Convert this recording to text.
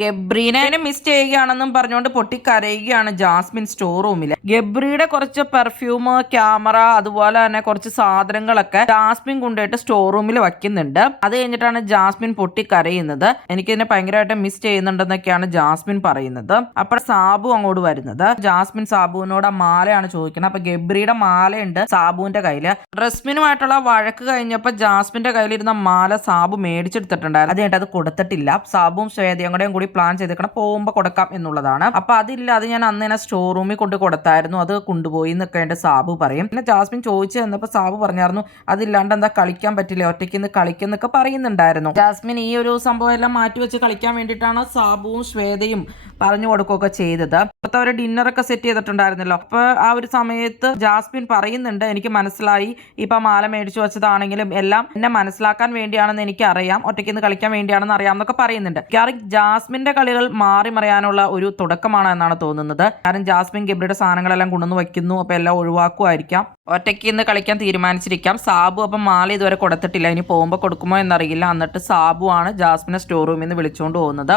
ഗബ്രീനെ miss ചെയ്യുകയാണെന്നും പറഞ്ഞുകൊണ്ട് പൊട്ടിക്കരയുകയാണ് Jasmine store റൂമിൽ. ഗബ്രിയുടെ കുറച്ച് പെർഫ്യൂം, ക്യാമറ, അതുപോലെ തന്നെ കുറച്ച് സാധനങ്ങളൊക്കെ ജാസ്മിൻ കൊണ്ടുപോയിട്ട് സ്റ്റോർ റൂമിൽ വയ്ക്കുന്നുണ്ട്. അത് കഴിഞ്ഞിട്ടാണ് ജാസ്മിൻ പൊട്ടിക്കരയുന്നത്. എനിക്കിതിനെ ഭയങ്കരമായിട്ട് മിസ് ചെയ്യുന്നുണ്ടെന്നൊക്കെയാണ് ജാസ്മിൻ പറയുന്നത്. അപ്പോൾ സാബു അങ്ങോട്ട് വരുന്നത്. ജാസ്മിൻ സാബുവിനോട് ആ മാലയാണ് ചോദിക്കുന്നത്. അപ്പൊ ഗബ്രിയുടെ മാലയുണ്ട് സാബുവിന്റെ കയ്യില്. റസ്മിനുമായിട്ടുള്ള വഴക്ക് കഴിഞ്ഞപ്പോൾ ജാസ്മിന്റെ കയ്യിലിരുന്ന മാല സാബു മേടിച്ചെടുത്തിട്ടുണ്ടായിരുന്നു. അത് കഴിഞ്ഞിട്ട് അത് കൊടുത്തിട്ടില്ല. സാബുവും ശ്വേതയും കൂടി പ്ലാൻ ചെയ്തേക്കണം പോകുമ്പോൾ കൊടുക്കാം എന്നുള്ളതാണ്. അപ്പൊ അതില്ല, അത് ഞാൻ അന്ന് തന്നെ സ്റ്റോർ റൂമിൽ കൊണ്ട് കൊടുത്തായിരുന്നു, അത് കൊണ്ടുപോയി എന്നൊക്കെ എന്റെ സാബു പറയും. പിന്നെ ജാസ്മിൻ ചോദിച്ചു തന്നപ്പോൾ സാബു പറഞ്ഞായിരുന്നു അതില്ലാണ്ട് എന്താ കളിക്കാൻ പറ്റില്ല, ഒറ്റയ്ക്ക് നിന്ന് കളിക്കുന്നൊക്കെ പറയുന്നുണ്ടായിരുന്നു. ജാസ്മിൻ ഈ ഒരു സംഭവം എല്ലാം മാറ്റി വെച്ച് കളിക്കാൻ വേണ്ടിയിട്ടാണ് സാബുവും ശ്വേതയും പറഞ്ഞു കൊടുക്കുകയൊക്കെ ചെയ്തത്. അപ്പത്തെ ഒരു ഡിന്നറൊക്കെ സെറ്റ് ചെയ്തിട്ടുണ്ടായിരുന്നല്ലോ. അപ്പൊ ആ ഒരു സമയത്ത് ജാസ്മിൻ പറയുന്നുണ്ട്, എനിക്ക് മനസ്സിലായി, ഇപ്പൊ മാല മേടിച്ചു വെച്ചതാണെങ്കിലും എല്ലാം എന്നെ മനസ്സിലാക്കാൻ വേണ്ടിയാണെന്ന് എനിക്ക് അറിയാം, ഒറ്റയ്ക്ക് നിന്ന് കളിക്കാൻ വേണ്ടിയാണെന്ന് അറിയാം എന്നൊക്കെ പറയുന്നുണ്ട്. കാരണം ജാസ്മിന്റെ കളികൾ മാറി മറിയാനുള്ള ഒരു തുടക്കമാണ് എന്നാണ് തോന്നുന്നത്. കാരണം ജാസ്മിൻ ഗബ്രിയുടെ സാധനങ്ങളെല്ലാം കൊണ്ടുവന്ന് വയ്ക്കുന്നു, അപ്പൊ എല്ലാം ഒഴിവാക്കുമായിരിക്കാം, ഒറ്റയ്ക്ക് ഇന്ന് കളിക്കാൻ തീരുമാനിച്ചിരിക്കാം. സാബു അപ്പം മാല ഇതുവരെ കൊടുത്തിട്ടില്ല, ഇനി പോകുമ്പോൾ കൊടുക്കുമോ എന്നറിയില്ല. എന്നിട്ട് സാബു ആണ് ജാസ്മിനെ സ്റ്റോർ റൂമിൽ നിന്ന് വിളിച്ചുകൊണ്ട് പോകുന്നത്.